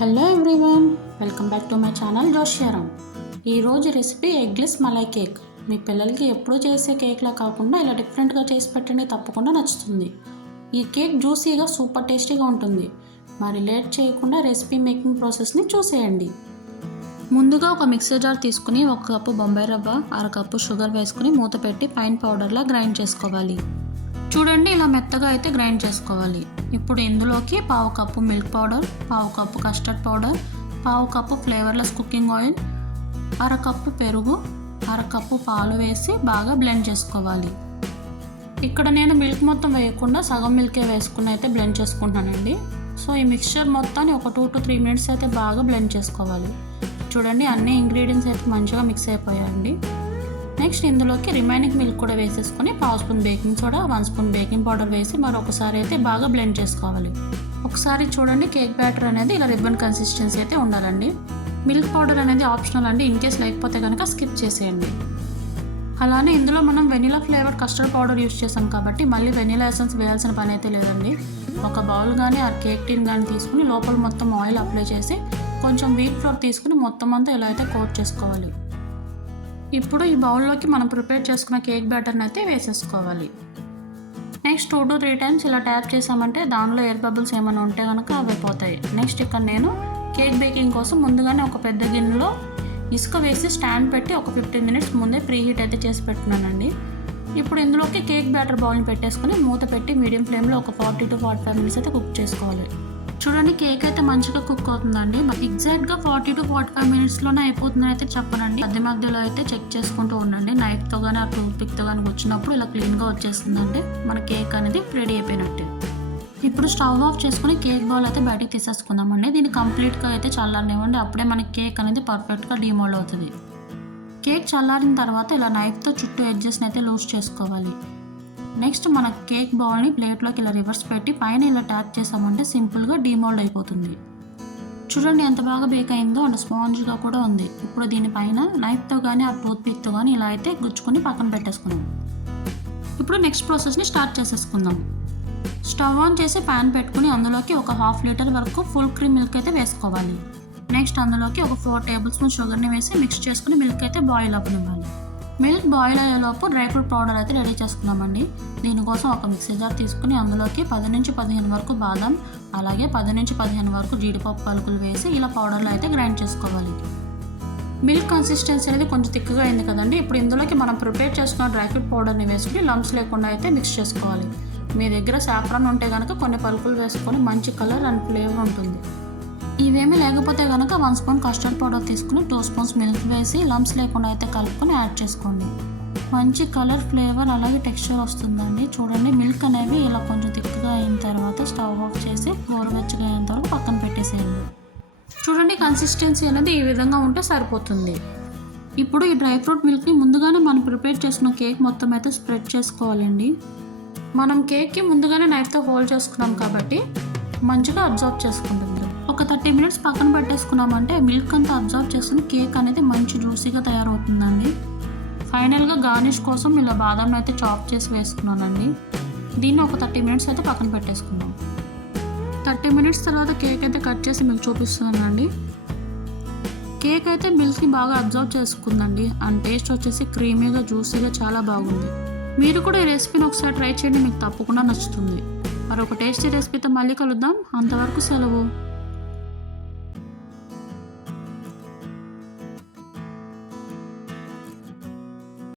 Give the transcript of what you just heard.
Hello everyone, welcome back to my channel Joshyaram. ఈరోజు recipe eggless malai cake. మీ పిల్లలకి ఎప్పుడూ చేసే కేక్లా కాకుండా ఇలా డిఫరెంట్గా చేసి పెట్టండి, తప్పకుండా నచ్చుతుంది. ఈ కేక్ జ్యూసీగా సూపర్ టేస్టీగా ఉంటుంది. మరి లేట్ చేయకుండా రెసిపీ మేకింగ్ ప్రాసెస్ని చూసేయండి. ముందుగా ఒక మిక్సర్ జార్ తీసుకుని 1 కప్పు బొంబాయి రవ్వ, 1/2 కప్పు షుగర్ వేసుకుని మూత పెట్టి ఫైన్ పౌడర్లా గ్రైండ్ చేసుకోవాలి. చూడండి, ఇలా మెత్తగా అయితే గ్రైండ్ చేసుకోవాలి. ఇప్పుడు ఇందులోకి 1/2 cup milk powder, 1/2 cup custard powder, 1/2 cup flavourless cooking oil, 1/2 cup పెరుగు, 1/2 కప్పు పాలు వేసి బాగా బ్లెండ్ చేసుకోవాలి. ఇక్కడ నేను మిల్క్ మొత్తం వేయకుండా సగం మిల్కే వేసుకుని అయితే బ్లెండ్ చేసుకుంటానండి. సో ఈ మిక్స్చర్ మొత్తాన్ని ఒక 2 to 3 minutes అయితే బాగా బ్లెండ్ చేసుకోవాలి. చూడండి, అన్ని ఇంగ్రీడియంట్స్ అయితే మంచిగా మిక్స్ అయిపోయాయండి. నెక్స్ట్ ఇందులోకి రిమైనింగ్ మిల్క్ కూడా వేసేసుకొని 1/2 spoon baking soda, 1 spoon baking powder వేసి మరొకసారి అయితే బాగా బ్లెండ్ చేసుకోవాలి. ఒకసారి చూడండి, కేక్ బ్యాటర్ అనేది ఇలా రిబ్బన్ కన్సిస్టెన్సీ అయితే ఉండాలండి. మిల్క్ పౌడర్ అనేది ఆప్షనల్ అండి, ఇన్ కేస్ లేకపోతే కనుక స్కిప్ చేసేయండి. అలానే ఇందులో మనం vanilla flavour custard powder use చేసాం కాబట్టి మళ్ళీ వెనిలా ఎసెన్స్ వేయాల్సిన పని అయితే లేదండి. ఒక బౌల్ కానీ ఆ కేక్ టిన్ కానీ తీసుకుని లోపల మొత్తం ఆయిల్ అప్లై చేసి కొంచెం వీట్ ఫ్లోర్ తీసుకుని మొత్తం అంతా ఇలా అయితే కోట్ చేసుకోవాలి. ఇప్పుడు ఈ బౌల్లోకి మనం ప్రిపేర్ చేసుకున్న కేక్ బ్యాటర్ని అయితే వేసేసుకోవాలి. నెక్స్ట్ 2 to 3 times ఇలా ట్యాప్ చేసామంటే దానిలో ఎయిర్ బబుల్స్ ఏమైనా ఉంటే కనుక అవి పోతాయి. నెక్స్ట్ ఇక్కడ నేను కేక్ బేకింగ్ కోసం ముందుగానే ఒక పెద్ద గిన్నెలో ఇసుక వేసి స్టాండ్ పెట్టి ఒక 15 minutes ముందే ప్రీ హీట్ అయితే చేసి పెట్టుకున్నానండి. ఇప్పుడు ఇందులోకి కేక్ బ్యాటర్ బౌల్ని పెట్టేసుకుని మూత పెట్టి మీడియం ఫ్లేమ్లో ఒక 40 to 45 minutes అయితే కుక్ చేసుకోవాలి. చూడండి, కేక్ అయితే మంచిగా కుక్ అవుతుందండి. ఎగ్జాక్ట్గా 40 to 45 minutesలోనే అయిపోతుందని అయితే చెప్పనండి. మధ్యలో అయితే చెక్ చేసుకుంటూ ఉండండి. నైఫ్తో కానీ ఆ టూత్ పిక్తో కానీ వచ్చినప్పుడు ఇలా క్లీన్గా వచ్చేస్తుందండి. మన కేక్ అనేది రెడీ అయిపోయినట్టే. ఇప్పుడు స్టవ్ ఆఫ్ చేసుకుని కేక్ బౌల్ అయితే బయటకు తీసేసుకుందామండి. దీన్ని కంప్లీట్గా అయితే చల్లారనివ్వండి. అప్పుడే మనకి కేక్ అనేది పర్ఫెక్ట్గా డీమోల్డ్ అవుతుంది. కేక్ చల్లారిన తర్వాత ఇలా నైఫ్తో చుట్టూ ఎడ్జెస్ని అయితే లూజ్ చేసుకోవాలి. నెక్స్ట్ మన కేక్ బౌల్ని ప్లేట్లోకి ఇలా రివర్స్ పెట్టి పైన ఇలా ట్యాప్ చేసామంటే సింపుల్గా డీమోల్డ్ అయిపోతుంది. చూడండి ఎంత బాగా బేక్ అయిందో, అండ్ స్పాంజ్గా కూడా ఉంది. ఇప్పుడు దీనిపైన నైఫ్తో కానీ ఆ టూత్ పిక్తో కానీ ఇలా అయితే గుచ్చుకొని పక్కన పెట్టేసుకుందాం. ఇప్పుడు నెక్స్ట్ ప్రాసెస్ని స్టార్ట్ చేసేసుకుందాం. స్టవ్ ఆన్ చేసి ప్యాన్ పెట్టుకుని అందులోకి ఒక 1/2 liter వరకు ఫుల్ క్రీమ్ మిల్క్ అయితే వేసుకోవాలి. నెక్స్ట్ అందులోకి ఒక 4 tablespoons షుగర్ని వేసి మిక్స్ చేసుకుని మిల్క్ అయితే బాయిల్ అవ్వనివ్వాలి. మిల్క్ బాయిల్ అయ్యేలోపు డ్రై ఫ్రూట్ పౌడర్ అయితే రెడీ చేసుకున్నామండి. దీనికోసం ఒక మిక్సీ జార్ తీసుకుని అందులోకి 10 నుంచి 15 వరకు బాదం, అలాగే 10 నుంచి 15 వరకు జీడిపప్పు పలుకులు వేసి ఇలా పౌడర్లో అయితే గ్రైండ్ చేసుకోవాలి. మిల్క్ కన్సిస్టెన్సీ అనేది కొంచెం థిక్గా అయింది కదండి. ఇప్పుడు ఇందులోకి మనం ప్రిపేర్ చేసుకున్న డ్రై ఫ్రూట్ పౌడర్ని వేసుకుని లంప్స్ లేకుండా అయితే మిక్స్ చేసుకోవాలి. మీ దగ్గర సాఫ్రాన్ ఉంటే కనుక కొన్ని పలుకులు వేసుకొని మంచి కలర్ అండ్ ఫ్లేవర్ ఉంటుంది. ఇవేమీ లేకపోతే కనుక 1 స్పూన్ కస్టర్డ్ పౌడర్ తీసుకుని 2 స్పూన్స్ మిల్క్ వేసి లంప్స్ లేకుండా అయితే కలుపుకొని యాడ్ చేసుకోండి. మంచి కలర్, ఫ్లేవర్ అలాగే టెక్స్చర్ వస్తుందండి. చూడండి, మిల్క్ అనేవి ఇలా కొంచెం థిక్గా అయిన తర్వాత స్టవ్ ఆఫ్ చేసి గోరువెచ్చగా అయ్యేంత వరకు పక్కన పెట్టేసేయండి. చూడండి, కన్సిస్టెన్సీ అనేది ఈ విధంగా ఉంటే సరిపోతుంది. ఇప్పుడు ఈ డ్రై ఫ్రూట్ మిల్క్ని ముందుగానే మనం ప్రిపేర్ చేసుకున్న కేక్ మొత్తం అయితే స్ప్రెడ్ చేసుకోవాలండి. మనం కేక్కి ముందుగానే నైఫ్తో హోల్డ్ చేసుకున్నాం కాబట్టి మంచిగా అబ్జర్వ్ చేసుకుంటుంది. ఒక 30 minutes పక్కన పెట్టేసుకున్నామంటే మిల్క్ అంతా అబ్జర్వ్ చేసుకుని కేక్ అనేది మంచి జ్యూసీగా తయారవుతుందండి. ఫైనల్గా గార్నిష్ కోసం ఇలా బాదాం అయితే చాప్ చేసి వేసుకున్నానండి. దీన్ని ఒక 30 minutes అయితే పక్కన పెట్టేసుకున్నాం. 30 minutes తర్వాత కేక్ అయితే కట్ చేసి మీకు చూపిస్తున్నానండి. కేక్ అయితే మిల్క్ని బాగా అబ్జర్వ్ చేసుకుందండి. అండ్ టేస్ట్ వచ్చేసి క్రీమీగా, జ్యూసీగా చాలా బాగుంది. మీరు కూడా ఈ రెసిపీని ఒకసారి ట్రై చేయండి, మీకు తప్పకుండా నచ్చుతుంది. మరొక టేస్టీ రెసిపీతో మళ్ళీ కలుద్దాం. అంతవరకు సెలవు.